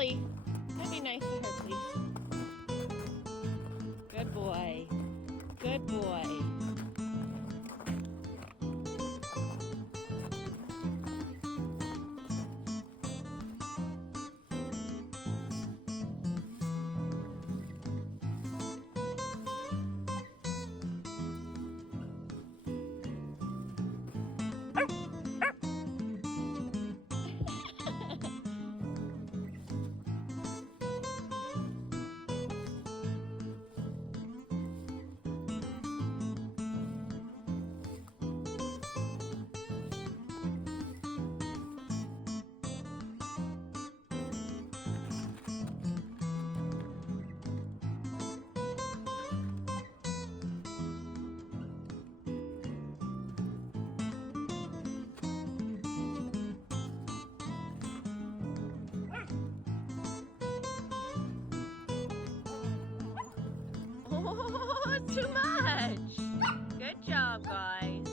Ollie, that'd be nice to her, please. Good boy. Good boy. Oh, too much. Good job, guys.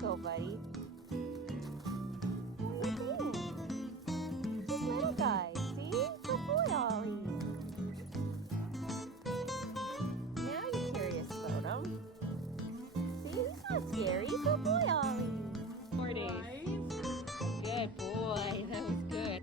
Go, buddy. What are you doing? This little guy, see? Good boy, Ollie. Now you're curious about him. See, he's not scary. Good boy, Ollie. 4 days. Good boy. That was good.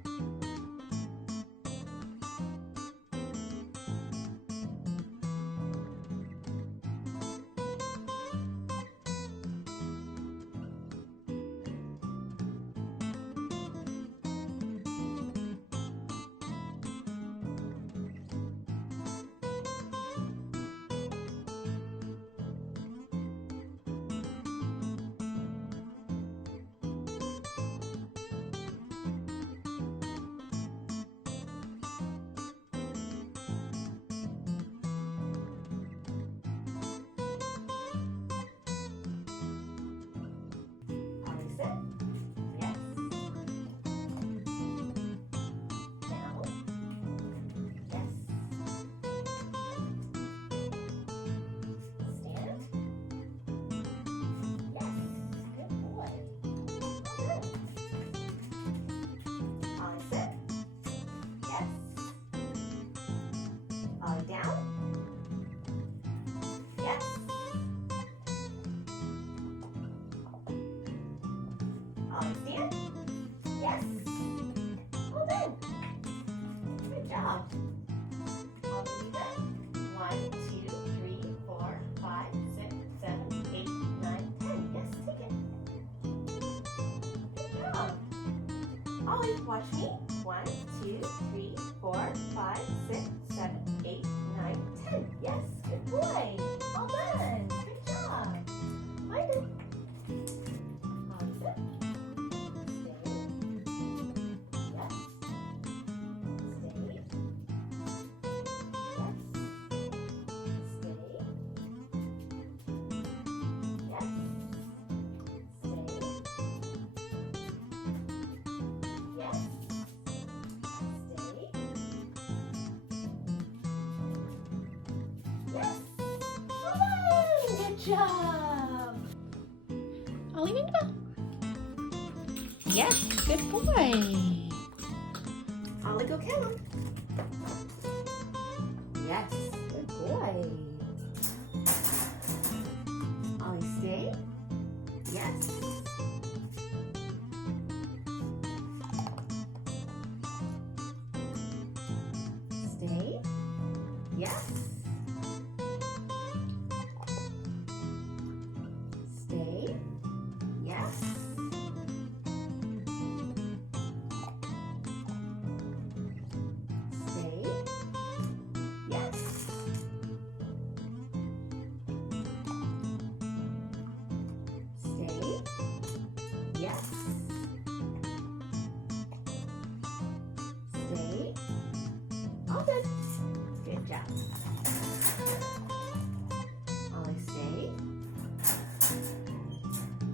Stand? Yes. Well done. Good job. I'll give you that. 1, 2, 3, 4, 5, 6, 7, 8, 9, 10. Yes, take it. Good job. Ollie, watch me. 1, 2, 3, 4, 5, 6, 7, 8, 9, 10. Yes, good boy. All done. Good job. My turn. Ollie, sit. Job. Ollie, ring the bell. Yes, good boy. Ollie, go count 'em. Yes, good boy. Ollie, stay. Yes. Stay. Yes. Stay. Yes. Stay. Yes. Ollie, stay.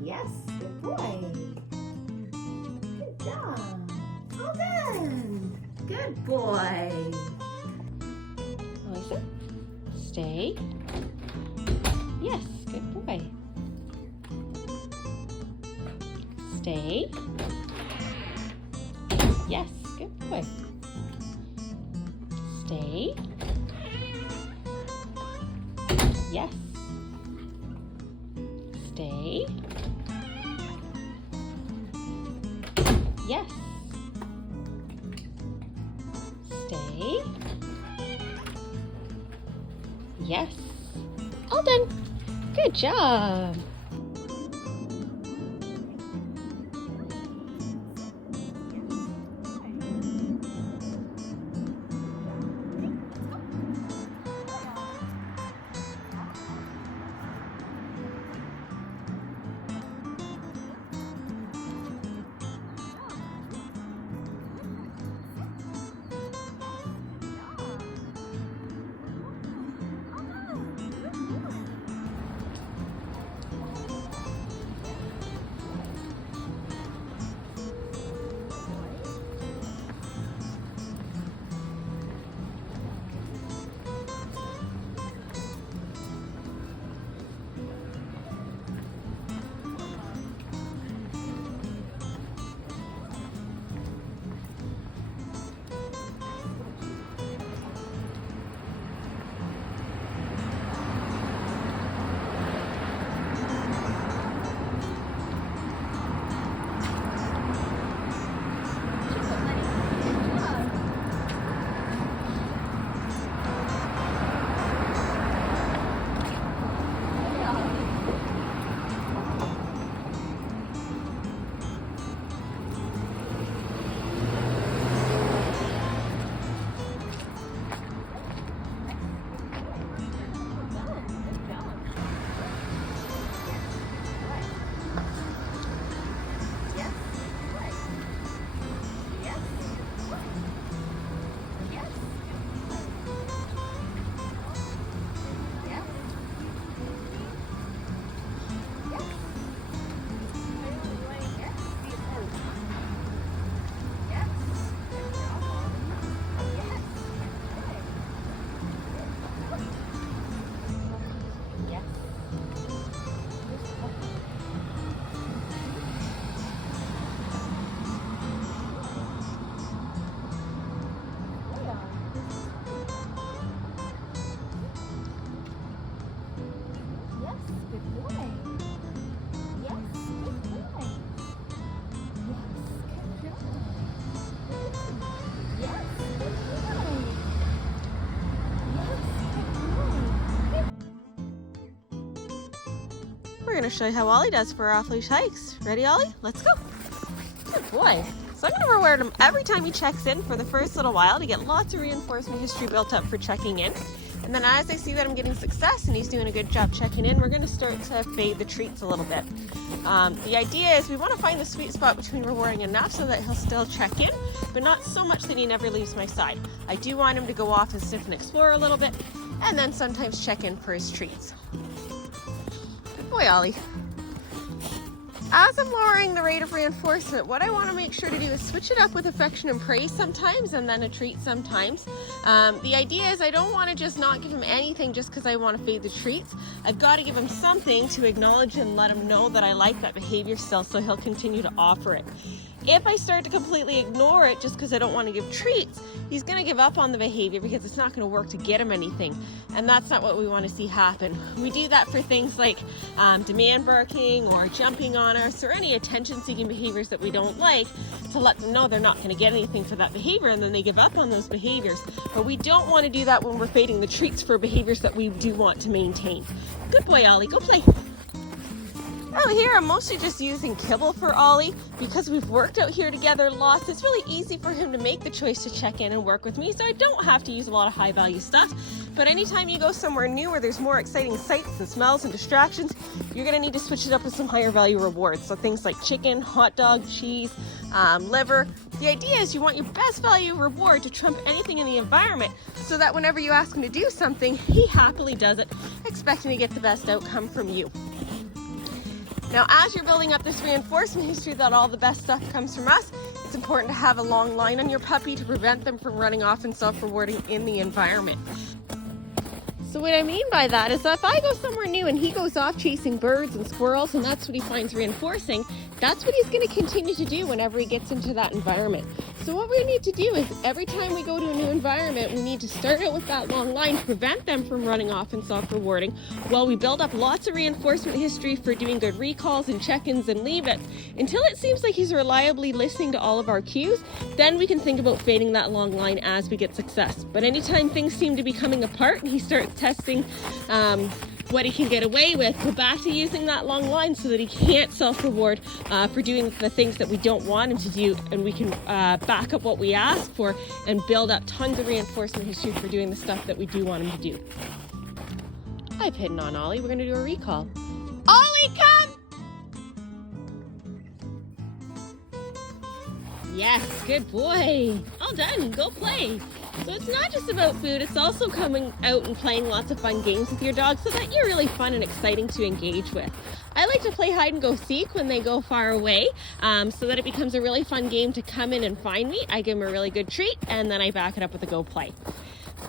Yes, good boy. Good job. All done. Good boy. Ollie, stay. Yes, good boy. Stay. Yes, good boy. Stay. Yes. Stay. Yes. Stay. Yes. All done. Good job. We're going to show you how Ollie does for off-leash hikes. Ready, Ollie? Let's go. Good boy. So I'm going to reward him every time he checks in for the first little while to get lots of reinforcement history built up for checking in. And then as I see that I'm getting success and he's doing a good job checking in, we're going to start to fade the treats a little bit. The idea is we want to find the sweet spot between rewarding enough so that he'll still check in, but not so much that he never leaves my side. I do want him to go off and sniff and explore a little bit, and then sometimes check in for his treats. Good boy, Ollie. As I'm lowering the rate of reinforcement, what I want to make sure to do is switch it up with affection and praise sometimes and then a treat sometimes. The idea is I don't want to just not give him anything just because I want to fade the treats. I've got to give him something to acknowledge and let him know that I like that behavior still, so he'll continue to offer it. If I start to completely ignore it just because I don't want to give treats, he's going to give up on the behavior because it's not going to work to get him anything. And that's not what we want to see happen. We do that for things like demand barking or jumping on us or any attention-seeking behaviors that we don't like, to let them know they're not going to get anything for that behavior, and then they give up on those behaviors. But we don't want to do that when we're fading the treats for behaviors that we do want to maintain. Good boy, Ollie. Go play. Out here, I'm mostly just using kibble for Ollie because we've worked out here together lots. It's really easy for him to make the choice to check in and work with me, so I don't have to use a lot of high-value stuff. But anytime you go somewhere new where there's more exciting sights and smells and distractions, you're going to need to switch it up with some higher value rewards. So things like chicken, hot dog, cheese, liver. The idea is you want your best value reward to trump anything in the environment so that whenever you ask him to do something, he happily does it, expecting to get the best outcome from you. Now, as you're building up this reinforcement history that all the best stuff comes from us, it's important to have a long line on your puppy to prevent them from running off and self-rewarding in the environment. So what I mean by that is that if I go somewhere new and he goes off chasing birds and squirrels and that's what he finds reinforcing, that's what he's going to continue to do whenever he gets into that environment. So what we need to do is every time we go to a new environment, we need to start out with that long line to prevent them from running off and self-rewarding while we build up lots of reinforcement history for doing good recalls and check-ins and leave-its until it seems like he's reliably listening to all of our cues. Then we can think about fading that long line as we get success. But anytime things seem to be coming apart and he starts testing what he can get away with, go back to using that long line so that he can't self-reward for doing the things that we don't want him to do, and we can back up what we ask for and build up tons of reinforcement history for doing the stuff that we do want him to do. I've hidden on Ollie. We're going to do a recall. Ollie, come! Yes, good boy. All done. Go play. So it's not just about food, it's also coming out and playing lots of fun games with your dog so that you're really fun and exciting to engage with. I like to play hide and go seek when they go far away so that it becomes a really fun game to come in and find me. I give them a really good treat and then I back it up with a go play.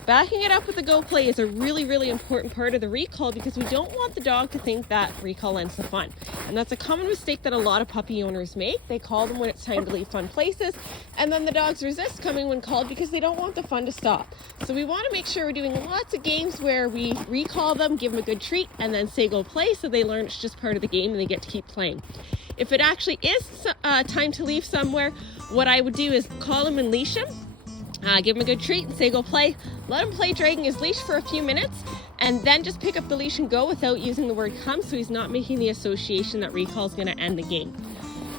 Backing it up with the go play is a really, really important part of the recall because we don't want the dog to think that recall ends the fun. And that's a common mistake that a lot of puppy owners make. They call them when it's time to leave fun places, and then the dogs resist coming when called because they don't want the fun to stop. So we want to make sure we're doing lots of games where we recall them, give them a good treat, and then say go play so they learn it's just part of the game and they get to keep playing. If it actually is time to leave somewhere, what I would do is call him and leash him. Give him a good treat and say go play. Let him play dragging his leash for a few minutes and then just pick up the leash and go without using the word come so he's not making the association that recall is going to end the game.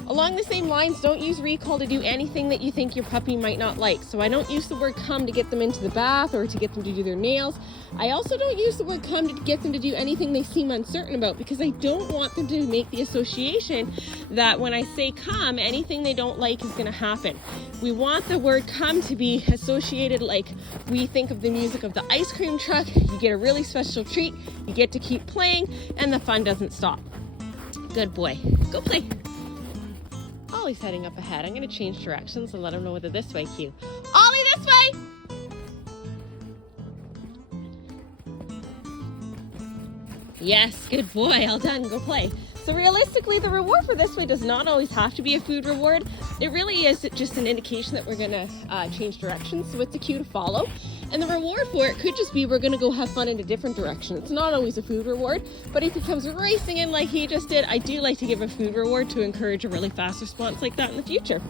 Along the same lines, don't use recall to do anything that you think your puppy might not like. So I don't use the word come to get them into the bath or to get them to do their nails. I also don't use the word come to get them to do anything they seem uncertain about because I don't want them to make the association that when I say come, anything they don't like is going to happen. We want the word come to be associated like we think of the music of the ice cream truck. You get a really special treat, you get to keep playing, and the fun doesn't stop. Good boy. Go play. Ollie's heading up ahead. I'm going to change directions and let him know whether this way cue. Ollie, this way! Yes, good boy. All done. Go play. So realistically, the reward for this way does not always have to be a food reward. It really is just an indication that we're going to change directions, so it's a cue to follow. And the reward for it could just be we're going to go have fun in a different direction. It's not always a food reward, but if he comes racing in like he just did, I do like to give a food reward to encourage a really fast response like that in the future.